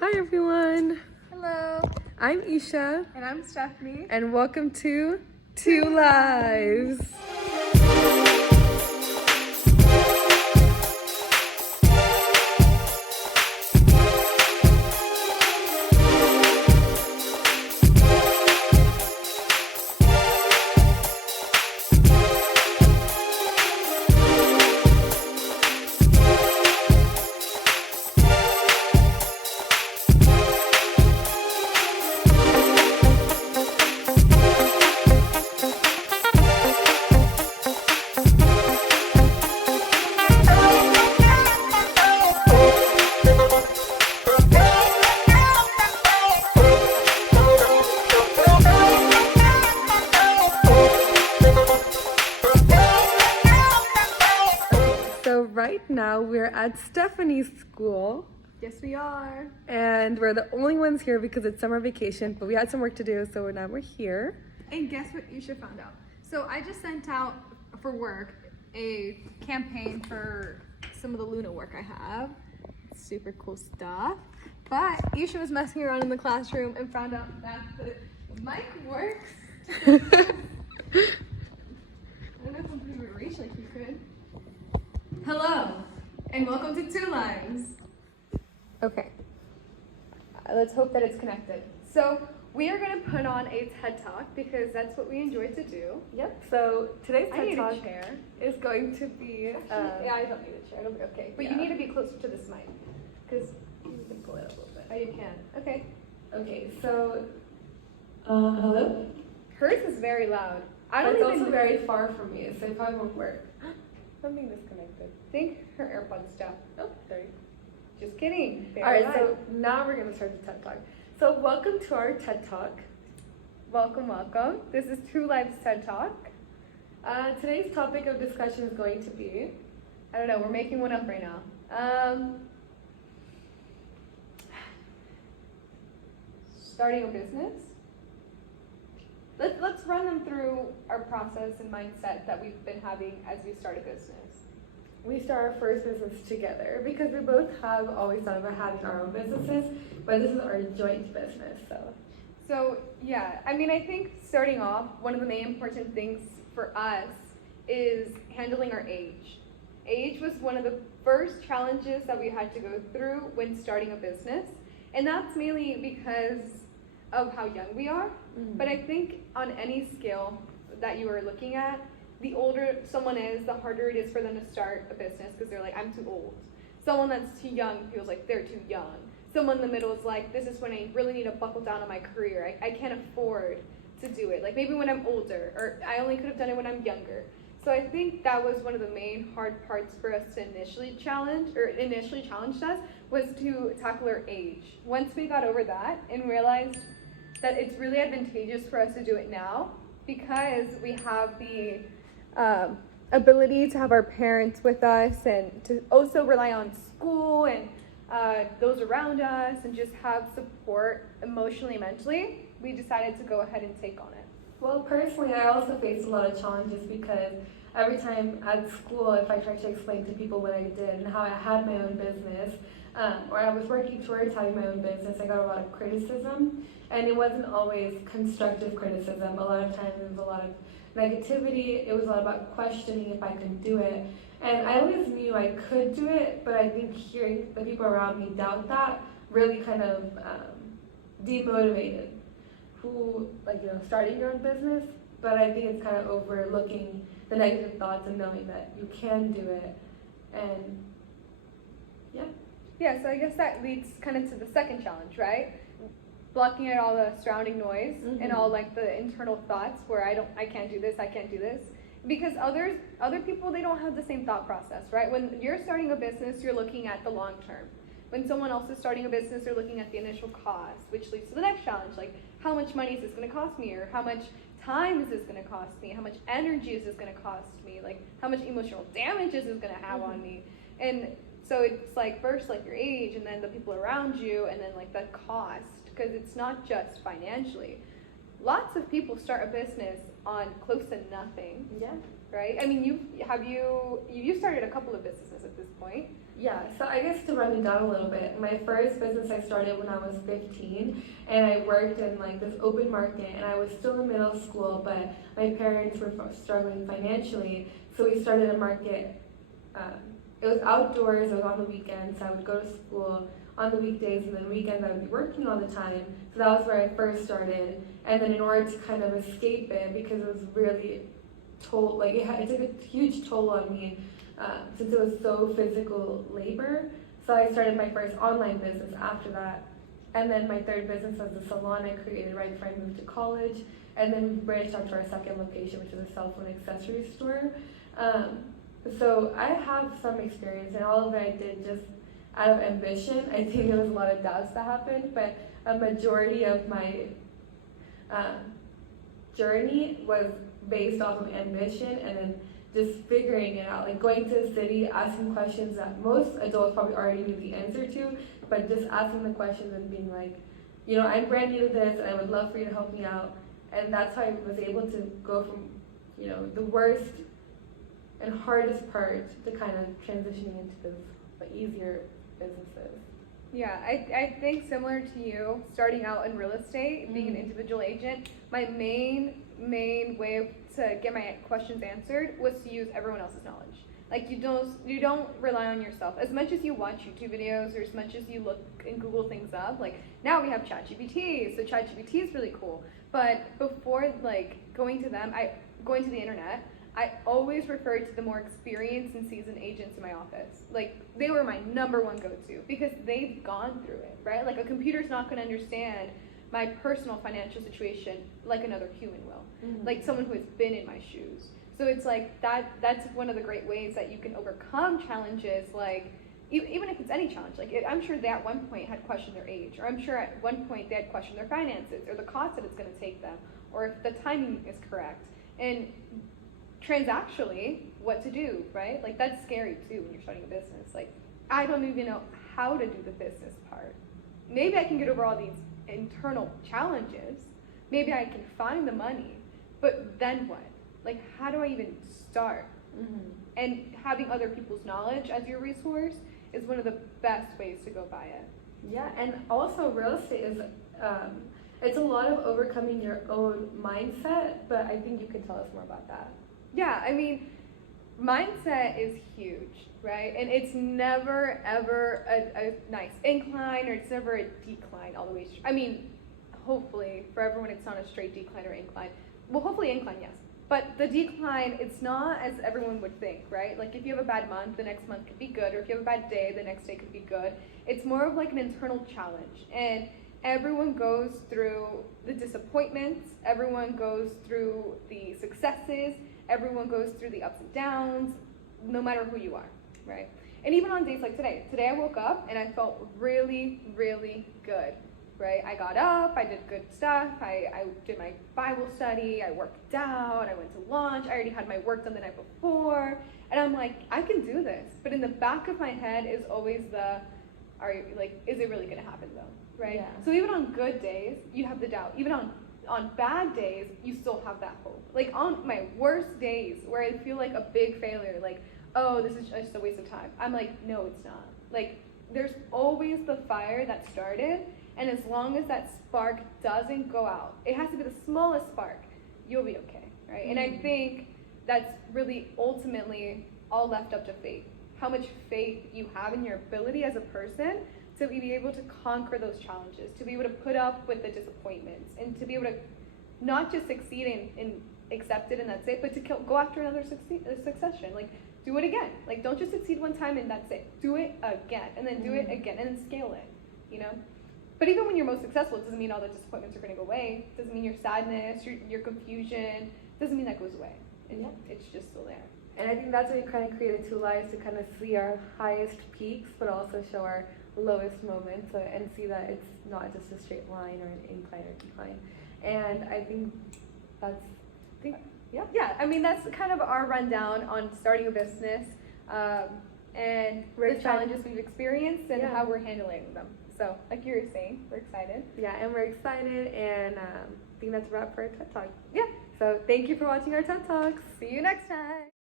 Hi everyone, Hello, I'm Isha, and I'm Stephanie. and welcome to Two Lives. So right now we're at Stephanie's school, Yes, we are. and we're the only ones here because it's summer vacation, but we had some work to do, so now we're here. And guess what Isha found out? So I just sent out for work a campaign for some of the Luna work I have. Super cool stuff. But Isha was messing around in the classroom and found out that the mic works. I don't know if I'm going to reach like you could. Hello, and welcome to Two Lives. Okay, let's hope that it's connected. So we are going to put on a TED Talk because that's what we enjoy to do. Yep, so today's I TED need Talk a chair. is going to be... Yeah, I don't need a chair. It'll be okay. But yeah. you need to be closer to this mic. Because you can pull it up a little bit. Oh, you can. Okay. Okay, so... hello? Hers is very loud. I don't It's even also very far from me, so it probably won't work. Something disconnected. I think her AirPods stopped. Oh, there you go. Just kidding. Very All right, loud. so now we're going to start the TED Talk. So welcome to our TED Talk. Welcome. This is Two Lives TED Talk. Today's topic of discussion is going to be... I don't know. We're making one up right now. Starting a business. Let's run them through our process and mindset that we've been having as we start a business. We start our first business together because we both have always thought about having our own businesses, but this is our joint business, so... So yeah, I mean, I think starting off, one of the main important things for us is handling our age. Age was one of the first challenges that we had to go through when starting a business, and that's mainly because of how young we are. But I think on any scale that you are looking at, the older someone is, the harder it is for them to start a business because they're like, I'm too old. Someone that's too young feels like they're too young. Someone in the middle is like, this is when I really need to buckle down on my career. I can't afford to do it. Like maybe when I'm older, or I only could have done it when I'm younger. So I think that was one of the main hard parts for us to initially challenged us, was to tackle our age. Once we got over that and realized that it's really advantageous for us to do it now because we have the ability to have our parents with us and to also rely on school and those around us and just have support emotionally, mentally, we decided to go ahead and take on it. Well, personally, I also faced a lot of challenges because every time at school, if I tried to explain to people what I did and how I had my own business, or I was working towards having my own business, I got a lot of criticism, and it wasn't always constructive criticism. A lot of times it was a lot of negativity. It was a lot about questioning if I could do it. And I always knew I could do it, but I think hearing the people around me doubt that really kind of demotivated starting your own business. But I think it's kind of overlooking the negative thoughts and knowing that you can do it. And yeah, so I guess that leads kind of to the second challenge, right? Blocking out all the surrounding noise and all like the internal thoughts where I can't do this, because other people, they don't have the same thought process, right? When you're starting a business, you're looking at the long term. When someone else is starting a business, they're looking at the initial cost, which leads to the next challenge, like how much money is this going to cost me, or how much time is this going to cost me, how much energy is this going to cost me, like how much emotional damage is this going to have on me. And so it's like first like your age, and then the people around you, and then like the cost, because it's not just financially. Lots of people start a business on close to nothing. Yeah. right? I mean, you started a couple of businesses at this point. Yeah, so I guess to run it down a little bit, my first business I started when I was 15, and I worked in like this open market, and I was still in middle school, but my parents were struggling financially, so we started a market. It was outdoors, it was on the weekends, I would go to school on the weekdays, and then weekends I would be working all the time, so that was where I first started, and then in order to kind of escape it, because it was really it took a huge toll on me, since it was so physical labor. So I started my first online business after that. And then my third business was the salon I created right before I moved to college. And then we branched out to our second location, which is a cell phone accessory store. So I have some experience, and all of it I did just out of ambition. I think there was a lot of doubts that happened, but a majority of my journey was based off of ambition, and then just figuring it out, like going to the city, asking questions that most adults probably already knew the answer to, but just asking the questions and being like, I'm brand new to this, and I would love for you to help me out. And that's how I was able to go from, the worst and hardest part to kind of transitioning into the easier businesses. Yeah, I think similar to you, starting out in real estate, being an individual agent, my main way to get my questions answered was to use everyone else's knowledge. Like you don't rely on yourself as much as you watch YouTube videos or as much as you look and Google things up. Like now we have ChatGPT, so ChatGPT is really cool. But before going to the internet, I always referred to the more experienced and seasoned agents in my office. Like they were my number one go-to because they've gone through it, right? Like a computer's not going to understand my personal financial situation like another human will, like someone who has been in my shoes. So it's like that's one of the great ways that you can overcome challenges, like even if it's any challenge. Like I'm sure they at one point had questioned their age, or I'm sure at one point they had questioned their finances or the cost that it's going to take them, or if the timing is correct. And transactionally, what to do, right? Like that's scary too when you're starting a business. Like I don't even know how to do the business part. Maybe I can get over all these internal challenges. Maybe I can find the money, but then what? Like how do I even start? And having other people's knowledge as your resource is one of the best ways to go by it. Yeah, and also real estate is it's a lot of overcoming your own mindset, but I think you can tell us more about that. Yeah, I mean, mindset is huge, right? And it's never ever a nice incline, or it's never a decline all the way. I mean, hopefully for everyone it's not a straight decline or incline. Well, hopefully incline, yes. But the decline, it's not as everyone would think, right? Like if you have a bad month, the next month could be good, or if you have a bad day, the next day could be good. It's more of like an internal challenge, and everyone goes through the disappointments, everyone goes through the successes, everyone goes through the ups and downs, no matter who you are, right? And even on days like today. Today I woke up and I felt really, really good, right? I got up, I did good stuff, I did my Bible study, I worked out, I went to lunch, I already had my work done the night before, and I'm like, I can do this. But in the back of my head is always is it really gonna happen though, right? Yeah. So even on good days, you have the doubt. Even on bad days, you still have that hope. Like on my worst days where I feel like a big failure, like, oh, this is just a waste of time, I'm like, no, it's not. Like, there's always the fire that started, and as long as that spark doesn't go out, it has to be the smallest spark, you'll be okay, right? And I think that's really ultimately all left up to faith. How much faith you have in your ability as a person to be able to conquer those challenges, to be able to put up with the disappointments, and to be able to not just succeed and accept it and that's it, but to go after another succession. Like, do it again. Like, don't just succeed one time and that's it. Do it again, and then do it again, and then scale it, But even when you're most successful, it doesn't mean all the disappointments are going to go away. It doesn't mean your sadness, your confusion, doesn't mean that goes away. It's just still there. And I think that's why we kind of created Two Lives, to kind of see our highest peaks, but also show our lowest moments, and see that it's not just a straight line or an incline or decline. And I think Yeah, I mean, that's kind of our rundown on starting a business, and the challenges we've experienced and how we're handling them. So, like you were saying, we're excited. Yeah, and we're excited, and I think that's a wrap for our TED Talk. Yeah, So thank you for watching our TED Talks. See you next time.